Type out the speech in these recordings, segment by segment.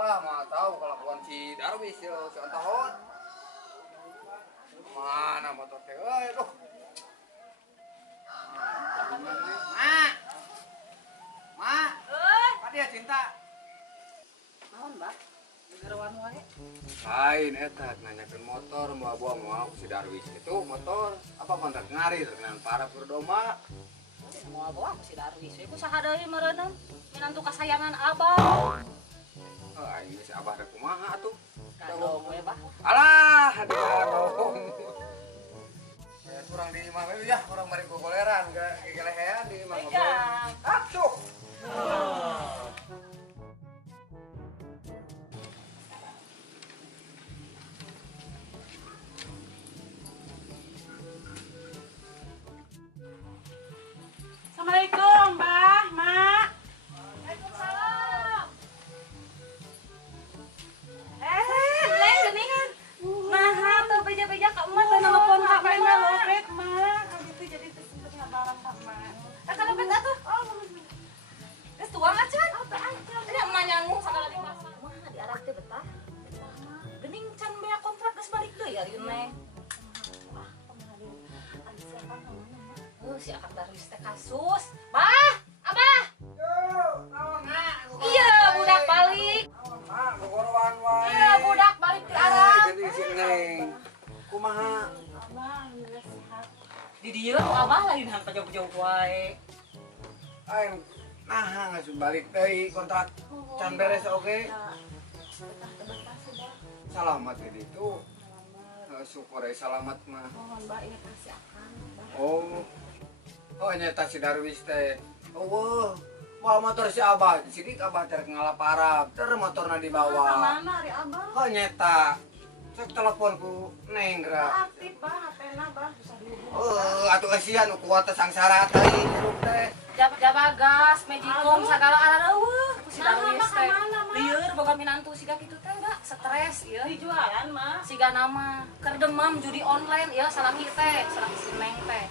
Ah, mah tahu kalau kawan si Darwis yo, si Antahon. Mana motor teh? Aduh. Mak. Mak. Apa dia cinta? Naon, Mbak? Gerowan wae. Lain eta nanyakeun motor mau bawa mau si Darwis itu motor apa kontak ngarir dengan para perdoma. Mau bawa si Darwis. Iku saha deui meureunna? Minantu kasayangan Abah. Oh, ini si Abah da kumaha atuh? Gandong we, Bah. Alah, aduh. Ya kurang di imah we ya, kurang mari gogoleran ke kelehean di imah. Atuh. Assalamualaikum, Mbah, Mak. Waalaikumsalam. Neng geningan. Nah, tuh beja-beja ka emak teh nelpon ka Mak lobet, Mak. Gitu jadi teh sempet ngabarang ka Mak. Kalau bet atuh. Geus tuang acan. Apa acan? Tadi emak nyanggung sagala di masa. Kumaha di arah teh betah? Gening can bea kontrak geus balik deui ari Neng. Wah, pengadil. Adi siapa namanya, Mak? Si Akang Darwis teh kasus. Bah, Abah. Yo, naon mak? Iya, budak balik. Naon mak? Gogorowan wae. Iya, budak balik di arah. Jadi si Neng. Kumaha? Abah, alhamdulillah sehat. Di dieu Abah lain hang jauh-jauh wae. Ayo, nah ngasuh balik deui kontrak can beres oke. Betah sudah. Selamat jadi itu. Syukur ya selamat mah. Mohon Mbak ingat kasih akan, Mbah. Oh. Oh nyata si Darwis teh. Oh, wah motor si Abah. Sidik Abah teh ngalaparap. Ter motorna di bawah. Mana ari Abah? Oh nyata. Cek teleponku Neng geura. Aktif, Bah, HP-na, Bah, susah dihubungi. Oh, atuh kasihan ku kuat sangsara teh hirup teh. Jaba gas, magicom segala arah eueuh. Si Mana, Darwis Mak, teh. kemana, Mak? Lieur boga minantu siga kitu teh da stres ieu. Dijualan, Mah. Siga nama keur demam judi online ya salaki teh, salaki si Neng teh.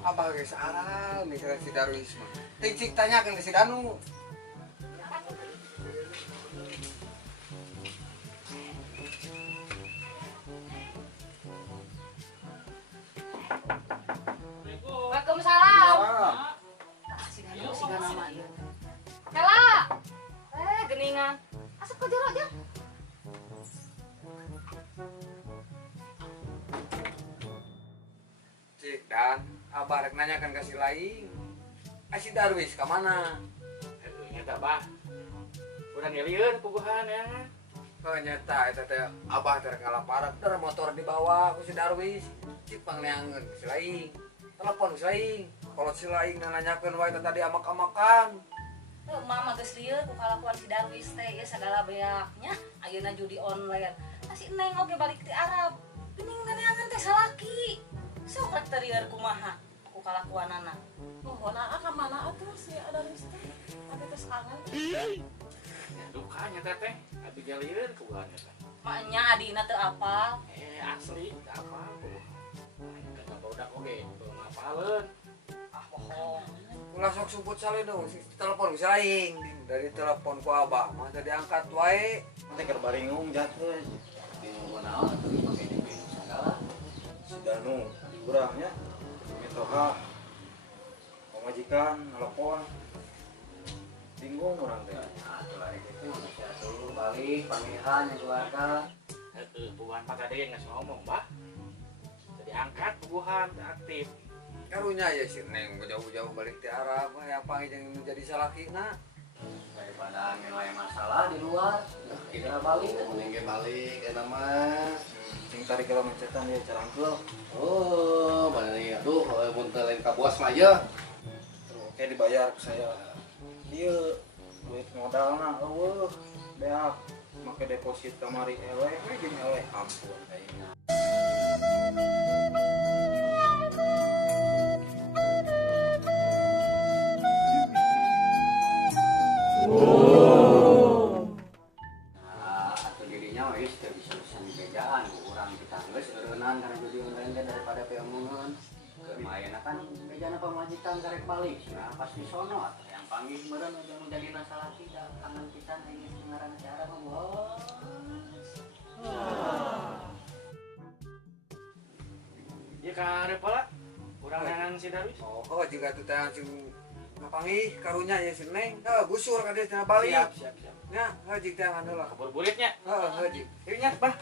Abah geus aral mikir si Darwis mah. Teh cik tanyakeun ke si Danu. Waalaikumsalam. Ah, Si Danu siga nama ieu. Hela. Geningan. Asup ke jero aja. Cik dan Abah rek nanyakeun ka si Laing. Si Darwis ka mana? Nyata bah, udah ngeliat puguhan ya. Oh nyata eta teh Abah teh ngalaparat ter motor di bawah ku si Darwis. Cik pangneangeun ku si Laing. Telepon ku si Laing. Kalau si Laing nanyakeun wae tadi amak-amakan. Tuh mama geus lieur ku kalakuan si Darwis teh ieu sagala beaknya ayeuna judi online. Si Neng oge balik ti Arab. Gening neneangan teh salaki. Sok rek teu lieur kumaha ku kalakuanana. Oh, nah, ke mana atuh si Darwis teh? Tapi terus kangen. Ya duka nyata teh, tapi ngeliat puguhan nyata. Maknya adina teu apal. Asli, gak apa puguhan. Kata udah oke, belum apalin. Ah bohong. Ulah sok sebut saleuneung si telepon ku si Laing. Dari telepon ku Abah mah teh diangkat wae. Teh keur baringung jatuh. Bingung naon atuh make di bingung segala. Si Danu urangnya mitoha pamajikan nelpon. Bingung urang teh. Atuh lari gitu, masih atuh balik pamihan yang keluarga. Puguhan Pak Gade nggak ngomong bah. Jadi angkat puguhan, aktif. Karunya ya si Neng jauh-jauh balik ti Arab yang panggil menjadi salakina. Daripada ngelai masalah di luar, kita balik. Mending ge balik eta mah. Sing tarik kalau mencetan ya carangkeul. Oh, mana nih? Aduh, mun teu lain ka bos mah ye. Oke dibayar ke saya. Ieu duit modalna eueuh. Beak make deposit kamari eleh we gini eleh ampun aing. Nah, atuh dirinya mah geus teu bisa bejaan urang kita geus eureunnan karena judi online teh daripada peomongan. Keur maena kan bejana pamajikan karek balik. Nah, pas di sono atuh yang panggil meureun udah jadi masalah tidak kangen kita ini ngaran acara mah bos. Ya karep lah. Urang nangan si Darwis. Oh juga tuh teh langsung kapangi karunya ya si Neng. Busur ka dia cenah balik. Siap. Nya, heuh teh anu lah. Kabur buritnya. Heuh jig. Ieu nya, Bah.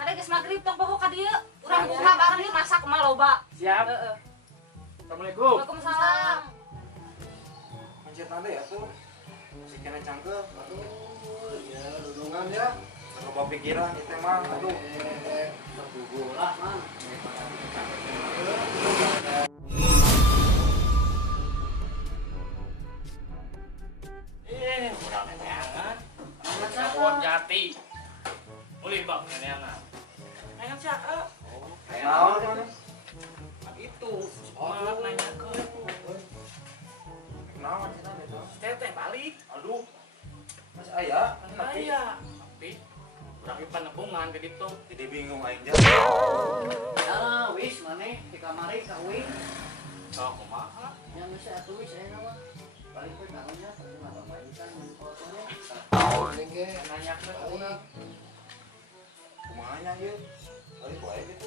Kada geus magrib tong poho ka dieu. Urang buka bareng ieu masak mah loba. Siap. Heeh. Assalamualaikum. Waalaikumsalam. Mencet nade ya tuh. Masih kena cangkeum. Aduh, ya dudungan ya. Coba pikiran itu mah. Aduh. Tergugur lah man. Urang neangan. Sabon jati. Ulih Bang neangan. Neangan siapa? Oh, Naon mana? itu. Malah nanya ke Naon sih nade tuh? teteh balik. Aduh, Masih aya? aya. Tapi urang ieu panepungan ke ditu. Jadi bingung aing jah. Ya wis maneh di kamari kawin. Oh, kumaha? Yang geus atuh wis aya mah. Balik ke karunya percuma pemajikan mun fotonya. Nanya ke urang. Kumaha nya ieu? Balik wae gitu.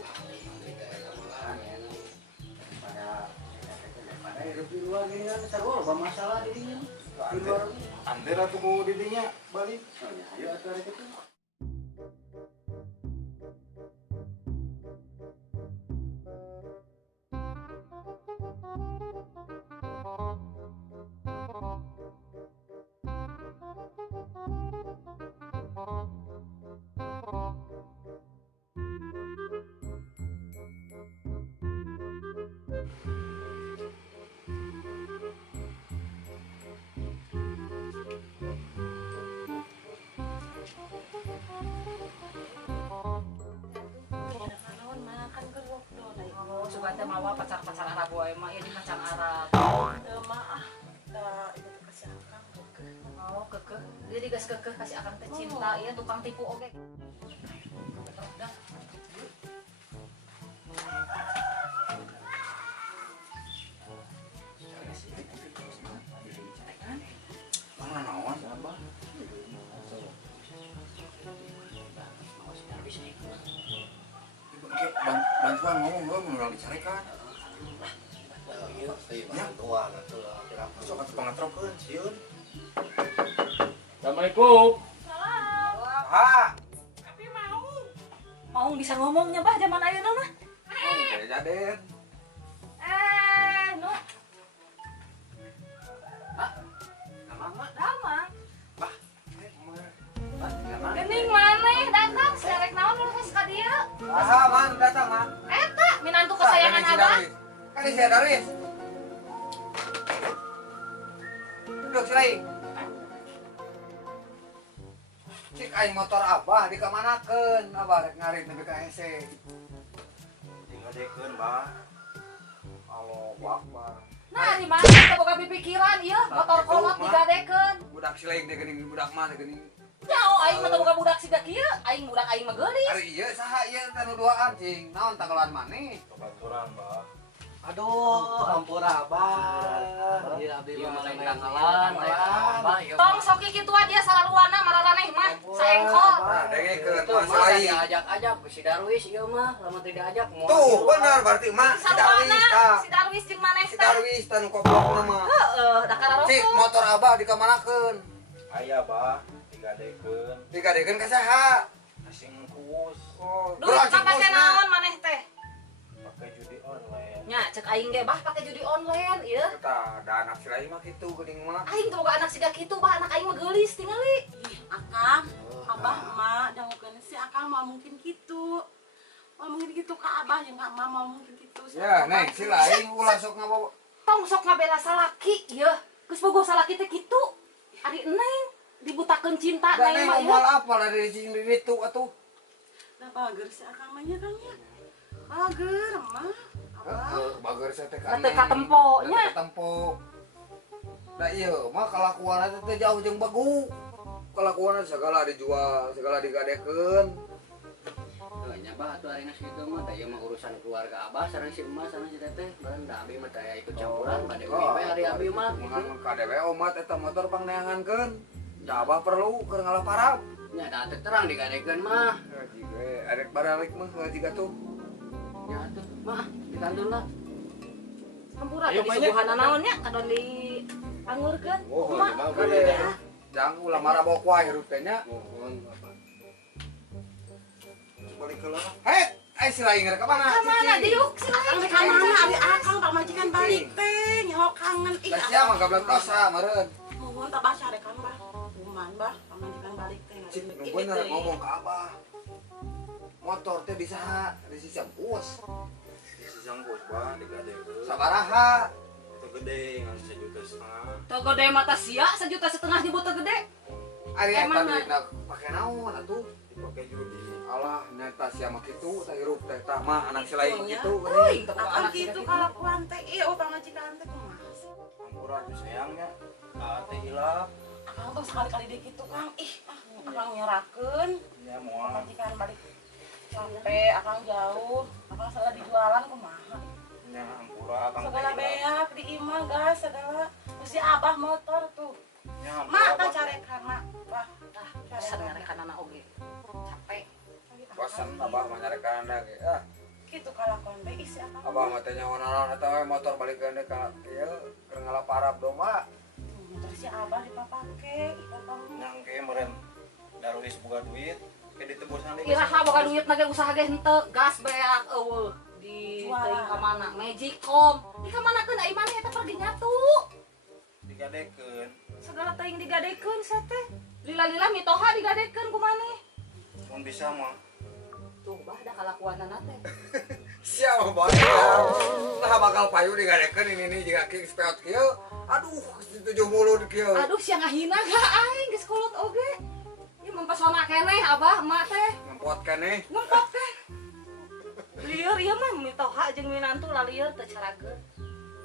Pada hidup di luar ini kan seru loba masalah dirinya. Di luar. Ander atuh ku didinya balik. Oh ya, ayo atuh hari itu. Oh, suka teh mawa pacar-pacar Arab wae mah ieu di macan Arab. Maah, itu tuh kasih akang kekeh. Oh, kekeh. Dia digas kekeh kasih akang teh cinta, ieu tukang tipu oge. Dah. Mana naon Abah? Bantuan ngomong gue mau dicarikan. Masuk atuh pangatrokeun sieun. Assalamualaikum. Ah, Mau bisa ngomongnya bah zaman ayeuna mah. Jaden. Nu. Damang. Gening maneh datang serek naon lulus ka dieu. Aha, man datang, ha. Eta minantu kesayangan abah. Kan si Darwis. Duduk selain. Cik aing motor abah dikamanakeun, abah rek ngarit nepi ka hese. tinggal dekeun, Bah. Allahu Akbar. Nah, di mana kita boga pipikiran ieu motor kolot digadekeun. Budak si lain teh geuning budak mah teh geuning. Jauh aing mah teu boga budak siga kieu, aing budak aing mah geulis. Ari ieu saha ieu tanu duaan cing. Naon tanggalan maneh? Kebaturan, Bah. Aduh, ampun abah. Iya, abdi mah lain tanggalan, abah. Tong soki kitu dia sararuana mararaneh mah saengkol. Nah, dengekeun Itu mah si mah lain. diajak-ajak si Darwis ieu mah, lamun teu diajak moal. Tuh, bener berarti mah si Darwis Saruana tah. si Darwis jeung maneh Si teh. Darwis tanu goblokna mah. Heeh, da kararoko. Cik motor abah dikamanakeun. Aya, Bah. Digadekeun. Digadekeun ka saha? Asing kuus. Oh, Duit geron mah pake cikusna. naon maneh teh? Pakai judi online. Nya cek aing ge bah pake judi online ieu. Eta da anak si lain mah kitu geuning mah. Aing teu boga anak siga kitu bah anak aing mah geulis tingali. Akang, abah mah jangukeun si akang mah mungkin gitu. Mah mungkin gitu ka abah yang mah mah mungkin gitu. Ya, Neng, si lain ulah sok ngabawa. Tong sok ngabela salaki ieu. Geus bogoh salaki teh kitu. Ari Neng dibutakeun cinta Da Neng Neng mah moal ieu. apa dari sing ditu atuh. Nah, bager si akang mah nya Kang ya. Bager mah. Abah. Heeh, bager saya teh Da teu katempo nya. Katempo. Da ieu mah kalakuan teh jauh jeung bagu. Kalakuan segala dijual, segala digadekeun. nya bah atuh arina segitu mah teh mah urusan keluarga abah sareng si emas sareng si teteh beureun da abi mah teh ikut campuran pada we hari abi mah gitu. Mangan KDW omat eta motor pangneangankeun. Da abah perlu keur ngalah parab. Nya da teu terang digadekeun mah. Jiga arek baralik mah jiga tuh. Nya atuh mah ditandun lah. Hampura Ayo, tadi mainnya. suguhan naonnya kadon di angurkeun. Oh, Kumaha? Jang ulah marabok wae hirup teh nya. Mohon apa? Balik ke lah. Hei, si laing rek ka mana? Kamana diuk si Akang lain? teh ka mana ari akang pak majikan balik teh nyaho kangen ih. Da sia mah gablek dosa meureun. Mohon tak baca rekan bah. Kuman bah pak majikan balik teh. Cik, nu bener ngomong ke abah. Motor teh di saha? Di si Sampus. Si sanggus bah digadekeun. Sabaraha? Itu gede ngan 1,5 juta. Teu gede mata sia 1,5 juta nyebut teu gede. Ari eta Emang, duitna pake naon atuh? Dipakai judi. Alah, nyata sia mah kitu, tah hirup teh tah mah anak si lain Iya. kitu. Euy, teu Akang anak gitu gitu. kalakuan teh iya oh pak majikan teh kumaha. Ampura tuh sayangnya. Teh hilap. Akang tuh sekali-kali deh gitu Kang. Ih, akang nyerakeun. Nya moal. Majikan balik capek, akang jauh. Akang salah dijualan kumaha. Nya ampura akang Segala beak di imah guys, segala mesti abah motor tuh. Nya Mak ampura. kan carekan mak. Wah, Bisa ngarekan anak oge. Capek. Bosan abah mah nyarekan ge. Ah, Gitu kalakuan teh isi akang. abah mah teh nyaho naon eta we motor balikeun deui ka ieu keur ngalah parab domba. Terus si abah dipapake, ipapang. Nyangke meureun Darwis boga duit ke ditebusan deui. Iraha boga duit na ge usaha ge henteu gas beak eueuh di teuing ka mana Magicom. Di ka manakeun ai maneh eta pergi nyatu. Digadekeun. Segala teuing digadekeun sa teh. Lila-lila mitoha digadekeun ku maneh. Mun bisa mah. Tuh bah da kalakuanana teh. Sia mah bae. Nah bakal payu digadekeun ini jiga king speot kieu. Aduh, tujuh mulut kieu. Aduh sia ngahina gak aing geus kolot oge. Ieu mempesona keneh abah emak teh. Ngempot keneh. Ngempot teh. Lieur ieu mah mitoha jeung minantu lalieur teu carageun.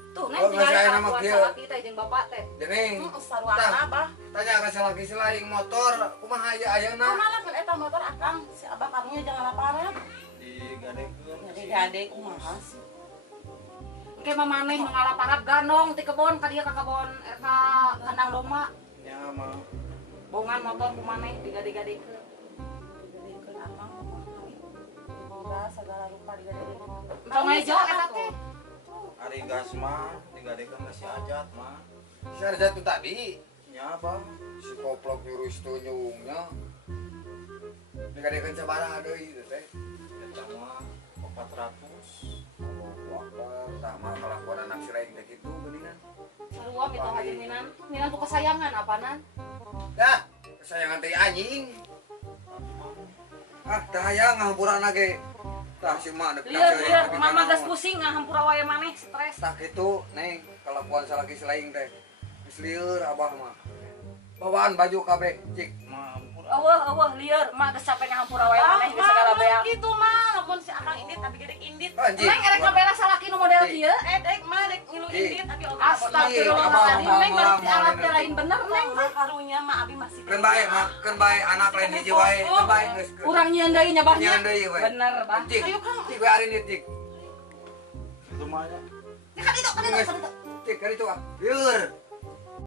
Tuh neng Oh, tinggal geus aya nama kalakuan kieu. salaki teh jeung bapak teh. Dening. Saruana abah. Tanya ka salaki si laing motor, kumaha aya ayeuna? Kumaha kan eta motor akang si abah karunya jangan laparan. Digadekeun. Jadi gade kumaha sih. Engke mah maneh nu ngalaparap gandong ti kebon ka dieu ka kebon ka kandang domba. Nya mah Bongan motor ku maneh digade-gadekeun. Digadekeun akang kumaha. Murah segala rupa digadekeun. Entong mejo eta teh. ari gas mah digadekeun ka si Ajat mah. Si Arja tuh tadi Nya apa? si koplok nyuruh setunyungnya. Digadekeun sabaraha deui teh teh. Eta mah 400. Allahu Akbar, tah mah kelakuan anak si laing teh kitu geuningan. Sarua mitoha jeung minantu. Minantu kesayangan apanan? Dah, kesayangan teh anjing. Ah, tah hayang ngahampurana ge. Tah si mak deuk Lieur mama geus pusing ngahampura wae maneh stres. Tah kitu, Neng, kelakuan salaki si laing teh. Geus lieur abah mah. Bawaan baju kabeh, cik. Mah ampura. Eueuh lieur mak geus capek ngahampura wae maneh geus segala beak. Gitu mah, lamun si akang indit tapi gede indit. Anjing. Neng erek ngabela salaki nu model kieu. Dek mah dek ngilu indit tapi oge. Astagfirullahaladzim, Neng balik di alat teh lain bener Neng. Mah karunya mah abi masih. Keun bae, mak, keun bae anak lain hiji wae, keun bae geus. Urang nyieun deui nyabahnya. Nyieun deui we. Bener, Bah. Cik, cik we ari nih, cik. Itu mah nya. Kan itu. Cik, kan itu ah. Lieur.